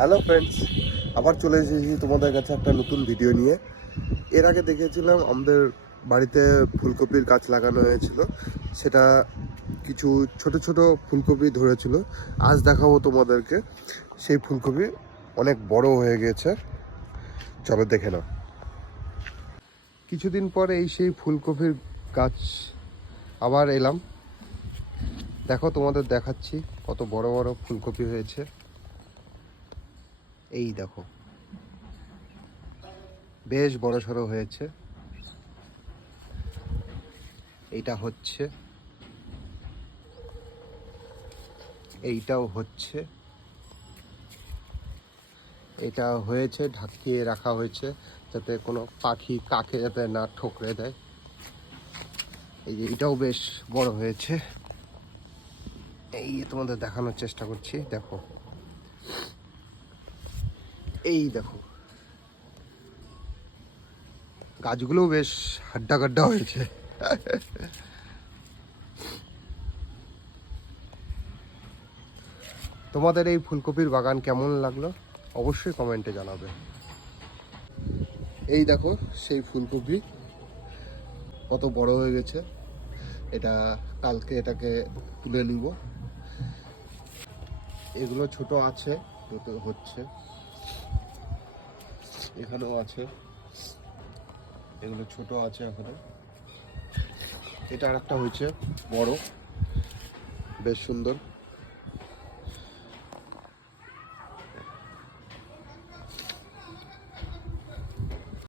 Hello friends, আবার চলে এসেছি তোমাদের কাছে একটা নতুন ভিডিও নিয়ে। এর আগে দেখেছিলাম আমাদের বাড়িতে ফুলকপির গাছ লাগানো হয়েছিল, সেটা কিছু ছোট ছোট ফুলকপি ধরেছিল। আজ দেখাবো তোমাদেরকে সেই ফুলকপি অনেক বড় হয়ে গেছে, চলো দেখে নাও। কিছুদিন পরে সেই ফুলকপির গাছ আবার এলাম, দেখো তোমাদের দেখাচ্ছি কত বড় বড় ফুলকপি হয়েছে। এই দেখো, বেশ বড় সড়ো হয়েছে। এইটা হচ্ছে, এইটাও হচ্ছে, এটা হয়েছে, ঢাকিয়ে রাখা হয়েছে যাতে কোনো পাখি কাকে যাতে না ঠোকরে দেয়। এই যে এটাও বেশ বড় হয়েছে, এই তোমাদের দেখানোর চেষ্টা করছি। দেখো, এই দেখো, গাছগুলোও বেশ হাড্ডা গাড্ডা হয়েছে। তোমাদের এই ফুলকপির বাগান কেমন লাগলো অবশ্যই কমেন্টে জানাবে। এই দেখো সেই ফুলকপি কত বড় হয়ে গেছে। এটা কালকে এটাকে তুলে নিব। এগুলো ছোট আছে, হচ্ছে, এখানেও আছে, এগুলো ছোট আছে এখনো। এটা আর একটা হয়েছে বড়, বেশ সুন্দর।